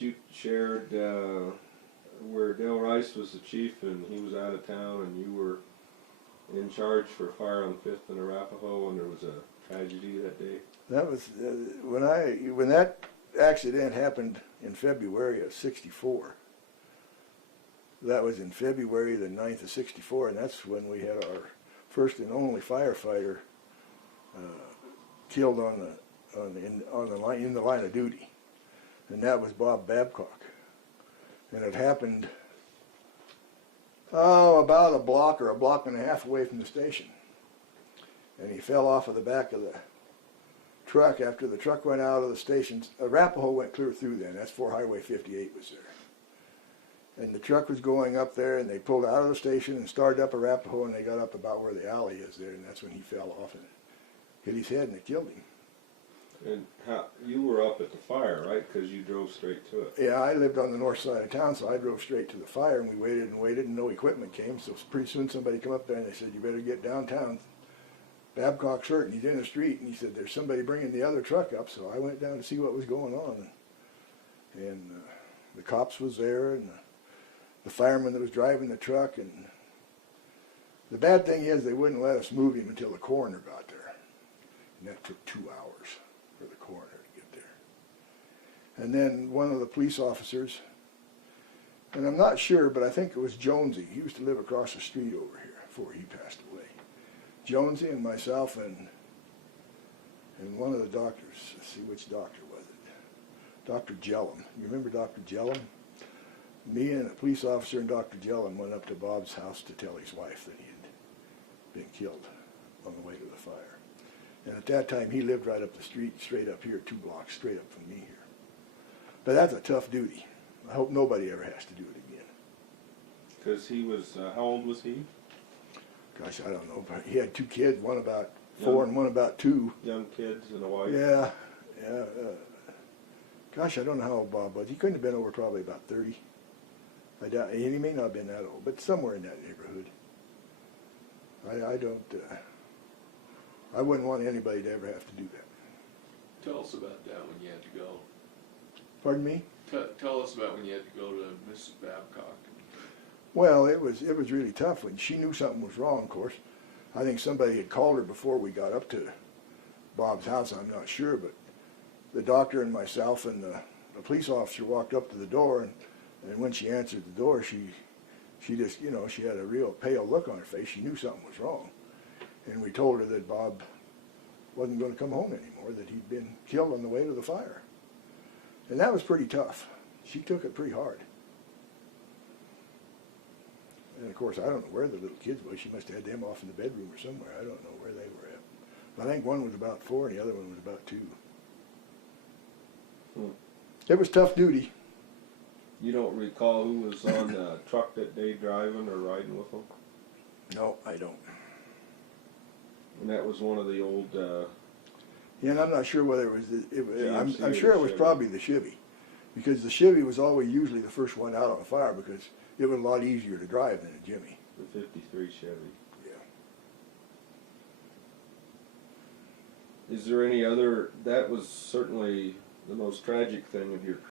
You shared where Dale Rice was the chief and he was out of town and you were in charge for fire on 5th and Arapahoe, and there was a tragedy that day. That was when that accident happened in February of '64. That was in February the 9th of '64, and that's when we had our first and only firefighter killed in the line of duty, and that was Bob Babcock. And it happened about a block or a block and a half away from the station. And he fell off of the back of the truck after the truck went out of the station. Arapahoe went clear through then. That's 4 Highway 58 was there. And the truck was going up there, and they pulled out of the station and started up Arapahoe, and they got up about where the alley is there, and that's when he fell off and hit his head, and it killed him. And how you were up at the fire, right? Because you drove straight to it. Yeah, I lived on the north side of town, so I drove straight to the fire, and we waited and waited, and no equipment came. So pretty soon somebody come up there, and they said, "You better get downtown. Babcock's hurt, and he's in the street." And he said, "There's somebody bringing the other truck up." So I went down to see what was going on, and the cops was there, and the fireman that was driving the truck. And the bad thing is they wouldn't let us move him until the coroner got there, and that took 2 hours for the coroner to get there. And then one of the police officers, and I'm not sure, but I think it was Jonesy. He used to live across the street over here before he passed away. Jonesy and myself and one of the doctors. Let's see, which doctor was it? Dr. Jellum. You remember Dr. Jellum? Me and a police officer and Dr. Jellum went up to Bob's house to tell his wife that he had been killed on the way to the fire. And at that time, he lived right up the street, straight up here, 2 blocks straight up from me here. But that's a tough duty. I hope nobody ever has to do it again. Because he was, how old was he? Gosh, I don't know, but he had 2 kids, one about 4 and one about 2. Young kids and a wife? Yeah. Gosh, I don't know how old Bob was. He couldn't have been over probably about 30. I doubt, and he may not have been that old, but somewhere in that neighborhood. I wouldn't want anybody to ever have to do that. Tell us about that when you had to go. Pardon me? Tell us about when you had to go to Mrs. Babcock. Well, it was really tough. When she knew something was wrong, of course. I think somebody had called her before we got up to Bob's house. I'm not sure, but the doctor and myself and the police officer walked up to the door, and when she answered the door, she just, she had a real pale look on her face. She knew something was wrong. And we told her that Bob wasn't going to come home anymore, that he'd been killed on the way to the fire. And that was pretty tough. She took it pretty hard. And of course, I don't know where the little kids were. She must have had them off in the bedroom or somewhere. I don't know where they were at. But I think one was about 4 and the other one was about 2. It was tough duty. You don't recall who was on the truck that day driving or riding with them? No, I don't. And that was one of the old... Yeah, and I'm not sure whether it was... GMC I'm or sure it was Chevy. probably the Chevy. Because the Chevy was always usually the first one out on the fire because it was a lot easier to drive than a Jimmy. The 53 Chevy. Yeah. Is there any other... That was certainly the most tragic thing of your